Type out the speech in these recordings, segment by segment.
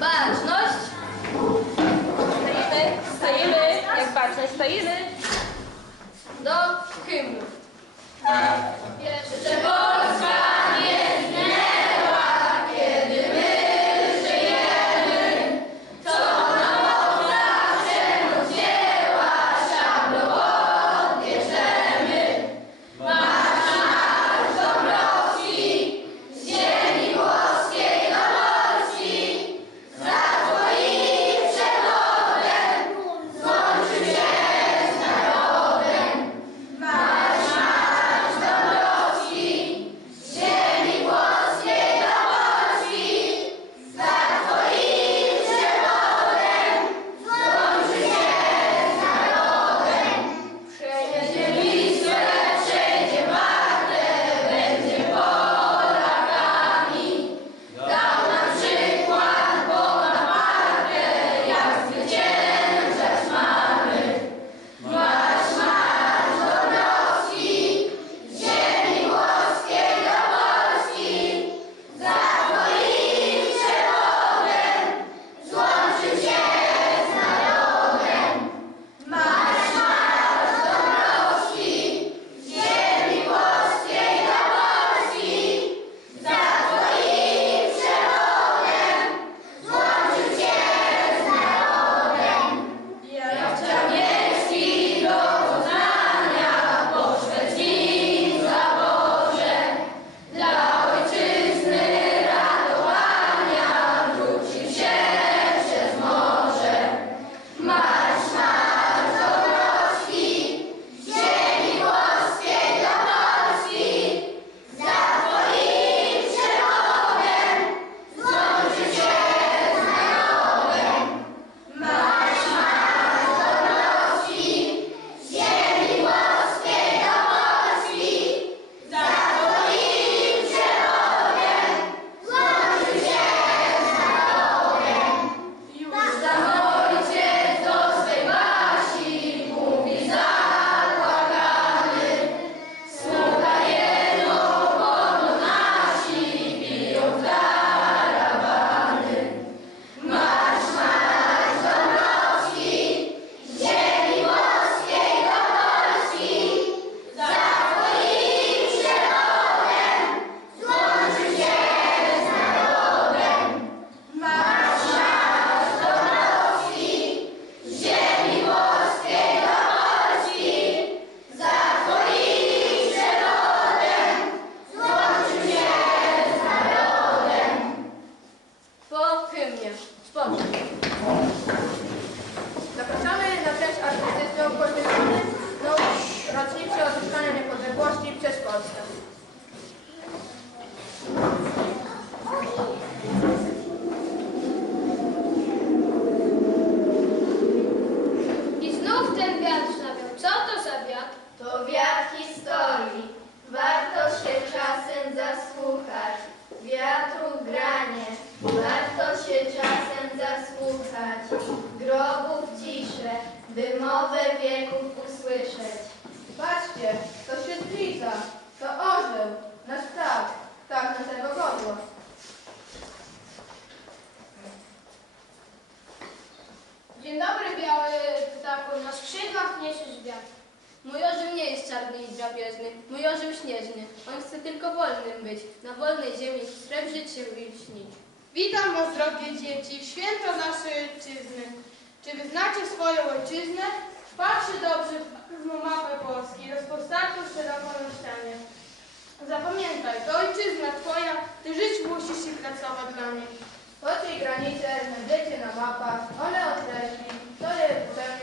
Baczność. Stoimy, stoimy, jak baczne stoimy. Do hymnu. Jeszcze Polska wiatr. Mój orzeł nie jest czarny i drapieżny, mój orzeł śnieżny. On chce tylko wolnym być, na wolnej ziemi srebrzyć się i śnić. Witam was, drogie dzieci, w święto naszej ojczyzny. Czy wy znacie swoją ojczyznę? Patrzcie dobrze w mapę Polski, rozpostartą szeroko na ścianie. Zapamiętaj, to ojczyzna twoja, ty żyć musisz się pracować dla niej. Choć jej granice znajdziecie na mapach, one określi, kto je wypełnia,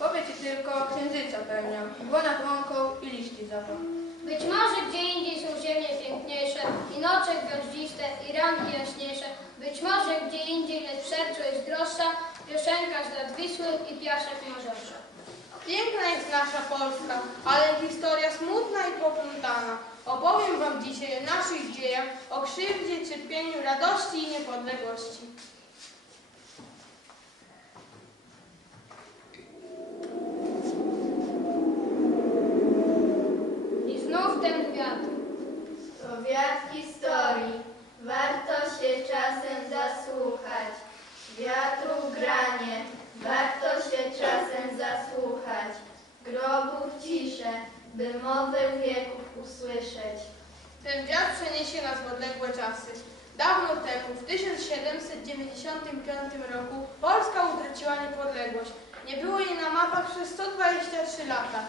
powie ci tylko księżyca pełnia, błona łąką i liści zapach. Być może gdzie indziej są ziemie piękniejsze i noce gwiaździste i ranki jaśniejsze. Być może gdzie indziej, lecz w sercu jest droższa piosenka z nad Wisły i piasek Mazowsza. Piękna jest nasza Polska, ale historia smutna i poplątana. Opowiem wam dzisiaj o naszych dziejach, o krzywdzie, cierpieniu, radości i niepodległości. I znów ten wiatr. To wiatr historii, warto się czasem zasłuchać. by mowę wieków usłyszeć. Ten dziad przeniesie nas w odległe czasy. Dawno temu, w 1795 roku, Polska utraciła niepodległość. Nie było jej na mapach przez 123 lata.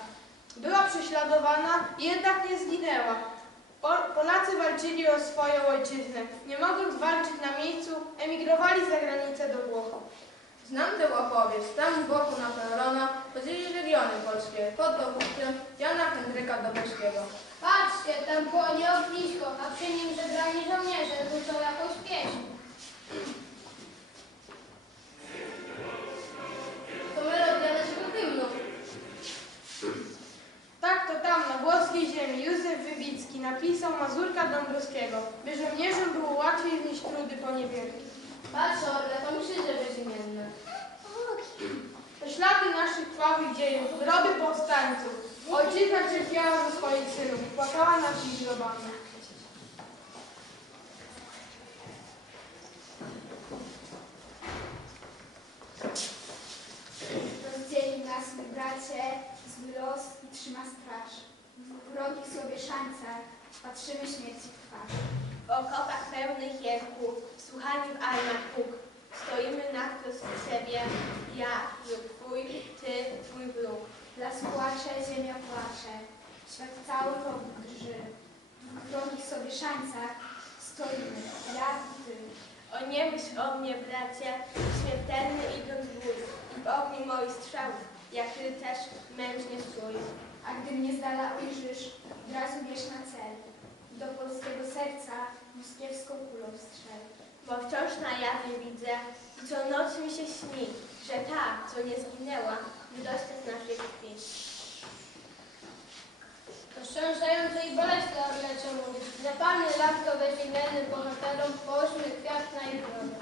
Była prześladowana, jednak nie zginęła. Pol- Polacy walczyli o swoją ojczyznę. Nie mogąc walczyć na miejscu, emigrowali za granicę do Włoch. Znam tę opowieść. Tam z boku Napoleona podzieli regiony polskie pod dowództwem Jana Henryka Dobeczkiego. Patrzcie, tam płonie ognisko, a przy nim zebrani żołnierze rzucą jakąś pieśń. Tam, na włoskiej ziemi, Józef Wybicki napisał Mazurka Dąbrowskiego, by żołnierzom było łatwiej znieść trudy poniewierki. Patrz, Orle, to myślicie bezimienne. To ślady naszych krwawych dziejów, groby powstańców. Ojczyzna cierpiała za swoich synów, płakała nad ich grobami. Rozdzielił nas bracie, zły los i trzyma straż. W wrogich sobie szańcach patrzymy śmierci w twarz. W okopach jęku, w armat puk, stoimy naprost siebie, ja lub twój, ty, twój wróg. Las płacze, ziemia płacze, świat cały wokół drży. W wrogich sobie szańcach stoimy, ja i ty. O nie myśl o mnie, bracie, śmiertelny idąc bój, i w ogniu moich strzałów, jak ty też mężnie strój. A gdy mnie z dala ujrzysz, od razu na cel. Do polskiego serca moskiewską kulą strzel. Bo wciąż na jawie widzę i co noc mi się śni, że ta, co nie zginęła, wydostać naszej krwi. Oszczędzająco i bolesne orlecie mówisz. Zapalny latko bezimiennym bohaterom połóżmy kwiat na ich drogę.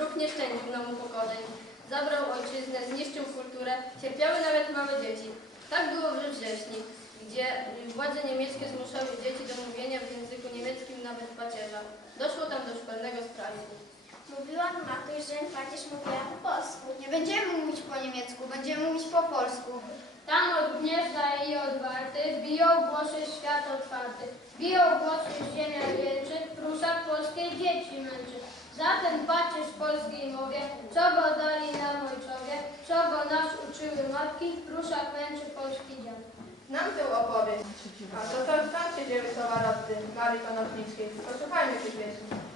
Wróg nie szczędził nomu pokoleń. Zabrał ojczyznę, zniszczył kulturę, cierpiały nawet małe dzieci. Tak było w Rzecznik, gdzie władze niemieckie zmuszały dzieci do mówienia w języku niemieckim nawet pacierza. Doszło tam do szkolnego strajku. Mówiłam matuś, że pacierz mówiła po polsku. Nie będziemy mówić po niemiecku, będziemy mówić po polsku. Tam od gniezda i od warty biją głosy świat otwarty. Biją głosy ziemia wieczy, pruszak polskie dzieci męczy. Zatem patrzeć w polskiej mowie, czego dali nam ojcowie, czego nas uczyły matki, rusza męczy polski dziad. Nam tę opowieść. a to, tam się dzieje towarowcy Marii Konopnickiej. Posłuchajmy tych pieśni.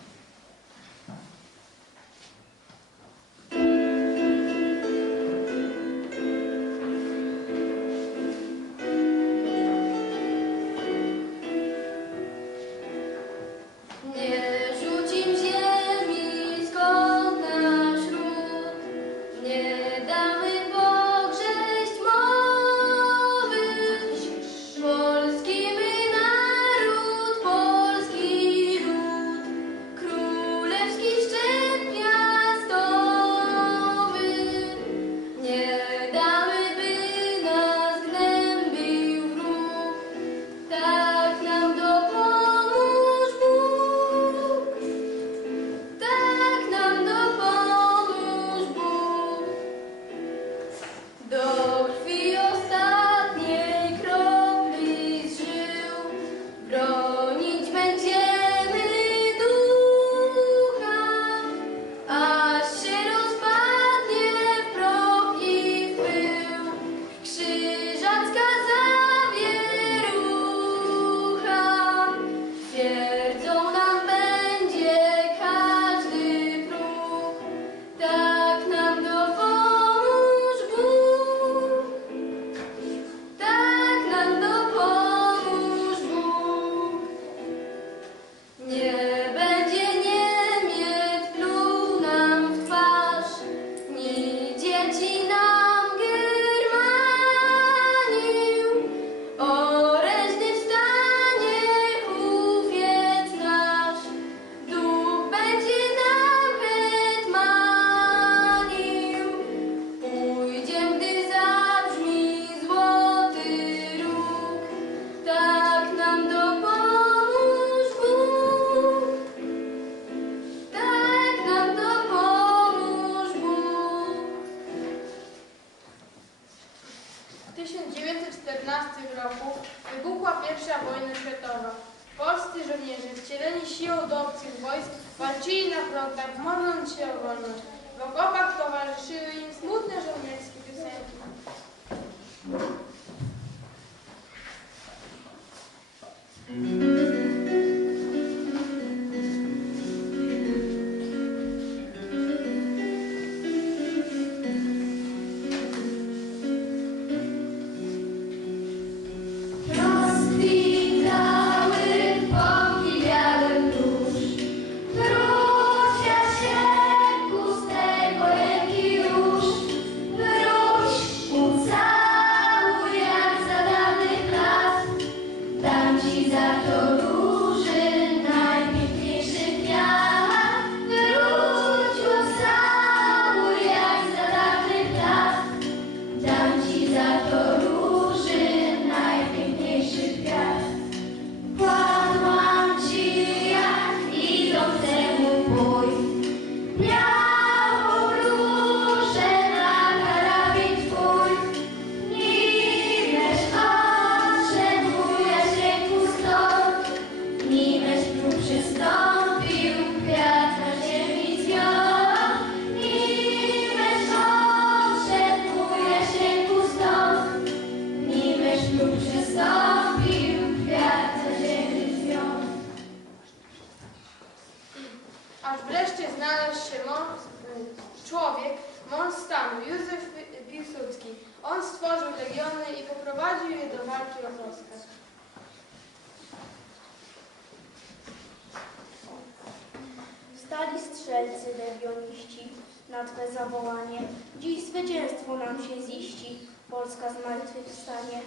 strzelcy legioniści na Twe zawołanie. Dziś zwycięstwo nam się ziści, Polska z stanie.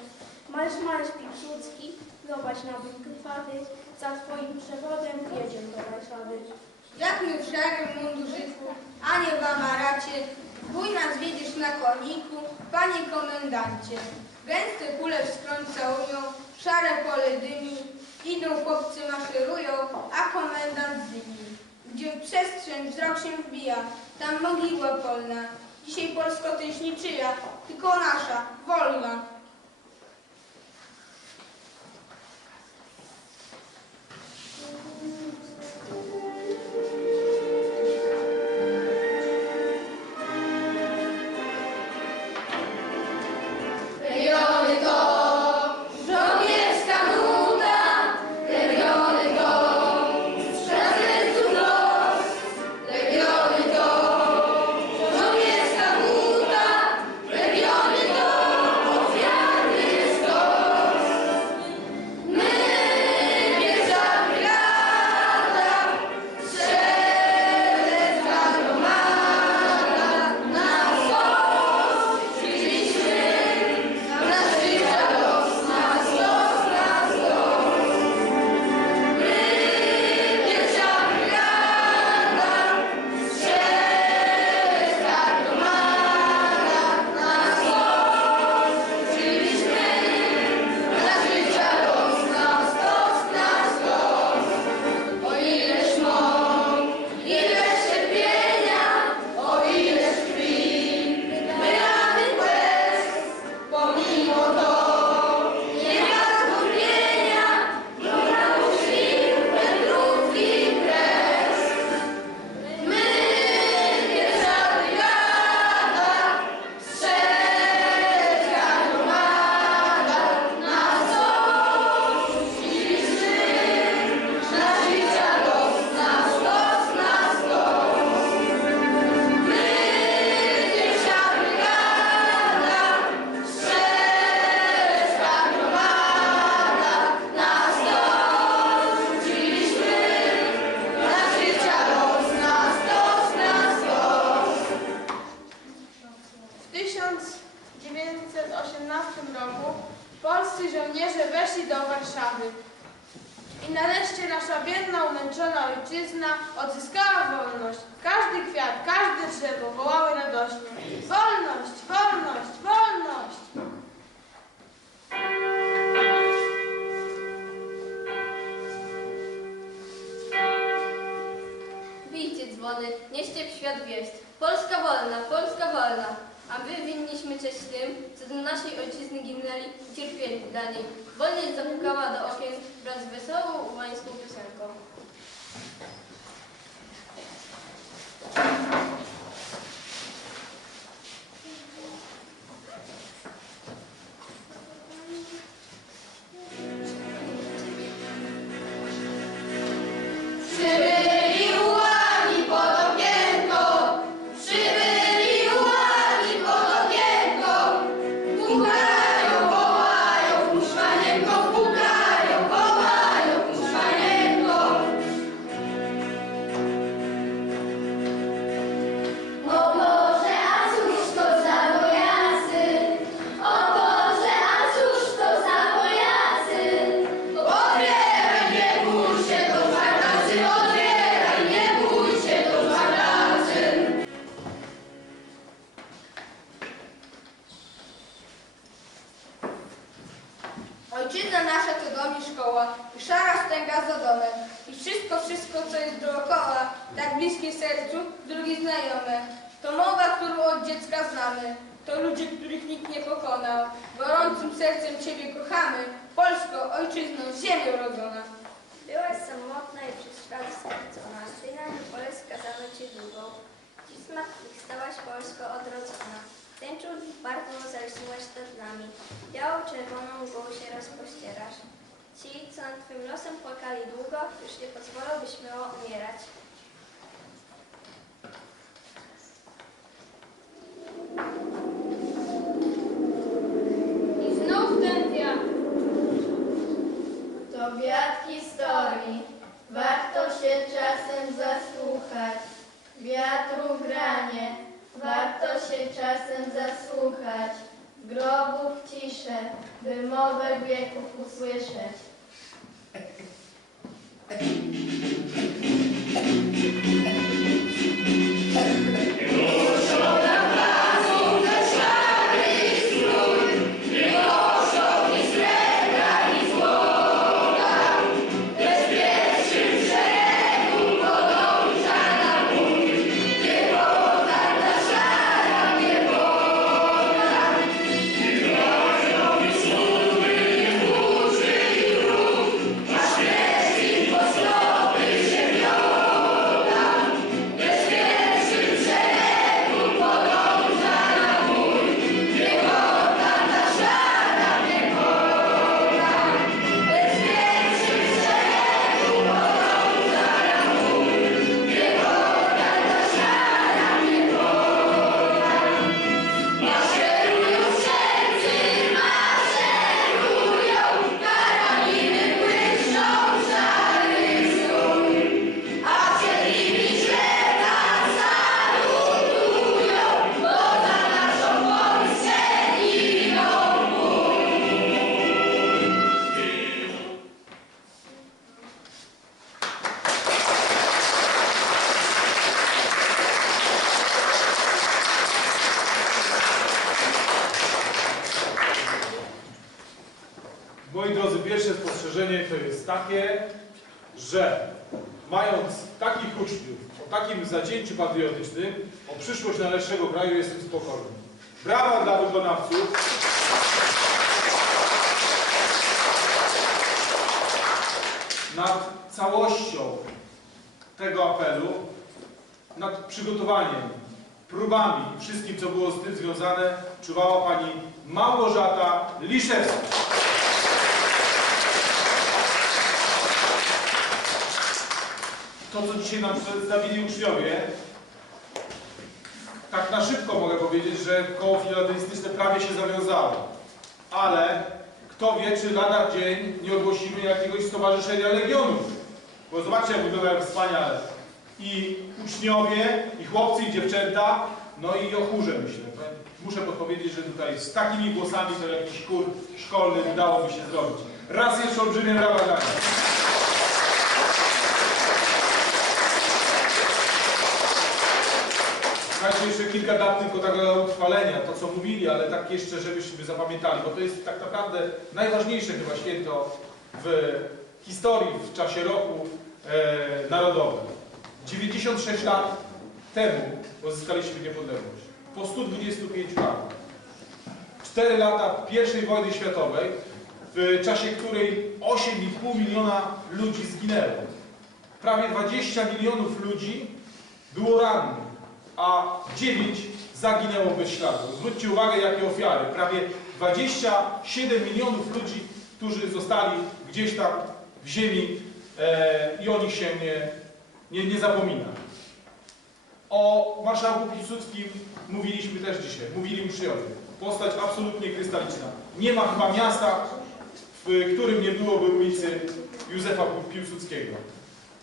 Marsz, marsz Piłsudski, zobacz na wykrwawy, za Twoim przewodem jedziemy do Warszawy. Żadnym w szarym mundurzyku, a nie w amaracie, bój nas wiedziesz na koniku, panie komendancie. Gęste kule w skroń szare pole dymi, idą chłopcy maszerują, a komendant z nimi gdzie w przestrzeń wzrok się wbija, tam mogła polna, dzisiaj polsko-tyśniczyja, tylko nasza, wolna. Zapukała do okien wraz z wesołą umańską piosenką. Zacięciu patriotycznym, o przyszłość naszego kraju jestem spokojny. Brawa dla wykonawców. Nad całością tego apelu, nad przygotowaniem, próbami wszystkim, co było z tym związane, czuwała pani Małgorzata Liszewska. to, co dzisiaj nam przedstawili uczniowie, tak na szybko mogę powiedzieć, że koło filadelistyczne prawie się zawiązało. Ale kto wie, czy lada dzień nie ogłosimy jakiegoś stowarzyszenia Legionów. Bo zobaczcie, jak wyglądają wspaniale. I uczniowie, i chłopcy, i dziewczęta, no i o chórze myślę. Muszę podpowiedzieć, że tutaj z takimi głosami to jakiś chór szkolny udało mi się zrobić. Raz jeszcze olbrzymie brawa dla Słuchajcie, jeszcze kilka dat tylko tak dla utrwalenia, to co mówili, ale tak jeszcze, żebyśmy zapamiętali, bo to jest tak naprawdę najważniejsze chyba święto w historii, w czasie roku e, narodowym. 96 lat temu uzyskaliśmy niepodległość. Po 125 latach. 4 lata I wojny światowej, w czasie której 8,5 miliona ludzi zginęło. Prawie 20 milionów ludzi było rannych, a 9 zaginęło bez śladu. Zwróćcie uwagę, jakie ofiary. Prawie 27 milionów ludzi, którzy zostali gdzieś tam w ziemi e, i o nich się nie, nie, nie zapomina. O marszałku Piłsudskim mówiliśmy też dzisiaj, mówili uczniowie. Postać absolutnie krystaliczna. Nie ma chyba miasta, w którym nie byłoby ulicy Józefa Piłsudskiego.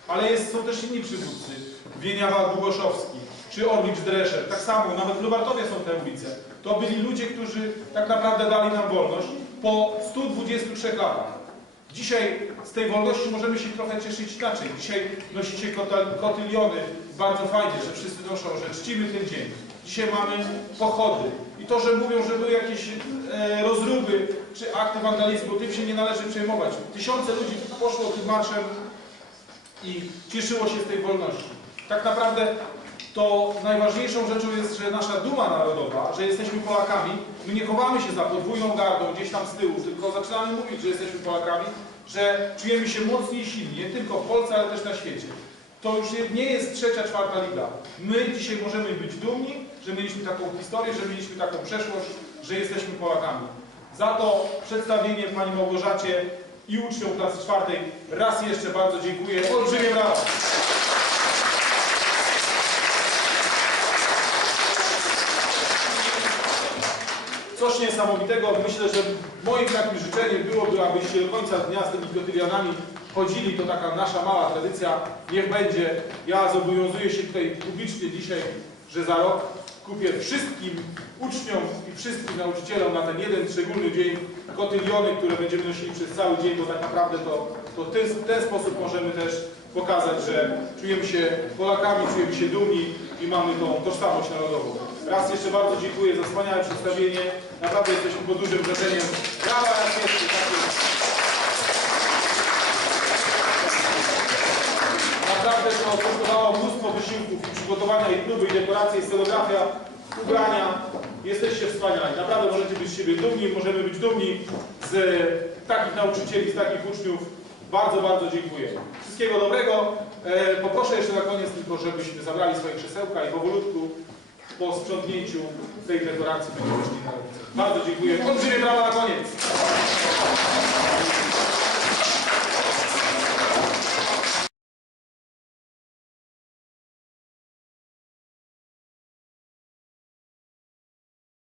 Ale jest, są też inni przywódcy. Wieniawa Długoszowski, czy Orlicz Drescher. Tak samo, nawet w Lubartowie są te ulice. To byli ludzie, którzy tak naprawdę dali nam wolność po 123 latach. Dzisiaj z tej wolności możemy się trochę cieszyć inaczej. Dzisiaj nosicie kotyliony, bardzo fajnie, że wszyscy noszą, że czcimy ten dzień. Dzisiaj mamy pochody. I to, że mówią, że były jakieś e, rozruby czy akty wandalizmu, tym się nie należy przejmować. Tysiące ludzi poszło tym marszem i cieszyło się z tej wolności. Tak naprawdę to najważniejszą rzeczą jest, że nasza duma narodowa, że jesteśmy Polakami, my nie chowamy się za podwójną gardą gdzieś tam z tyłu, tylko zaczynamy mówić, że jesteśmy Polakami, że czujemy się mocni i silni, nie tylko w Polsce, ale też na świecie. To już nie- jest trzecia, czwarta liga. My dzisiaj możemy być dumni, że mieliśmy taką historię, że mieliśmy taką przeszłość, że jesteśmy Polakami. Za to przedstawienie Pani Małgorzacie i uczniom klasy czwartej raz jeszcze bardzo dziękuję. Olbrzymie brawa! Coś niesamowitego. Myślę, że moim takim życzeniem byłoby, abyście do końca dnia z tymi kotylianami chodzili. To taka nasza mała tradycja. Niech będzie. Ja zobowiązuję się tutaj publicznie dzisiaj, że za rok kupię wszystkim uczniom i wszystkim nauczycielom na ten jeden szczególny dzień kotyliony, które będziemy nosili przez cały dzień, bo tak naprawdę to, to w ten sposób możemy też pokazać, że czujemy się Polakami, czujemy się dumni i mamy tą tożsamość narodową. Raz jeszcze bardzo dziękuję za wspaniałe przedstawienie. Naprawdę jesteśmy pod dużym wrażeniem. Brawa raz. Tak jest. Naprawdę to kosztowało mnóstwo wysiłków i przygotowania i próby, i dekoracje, i scenografia, ubrania. Jesteście wspaniali. Naprawdę możecie być z siebie dumni, możemy być dumni z takich nauczycieli, z takich uczniów. Bardzo, bardzo dziękuję. Wszystkiego dobrego. E, poproszę jeszcze na koniec tylko, żebyśmy zabrali swoje krzesełka i powolutku po sprzątnięciu tej dekoracji będziemy szli na ulicę. Bardzo dziękuję. Olbrzymie brawa na koniec.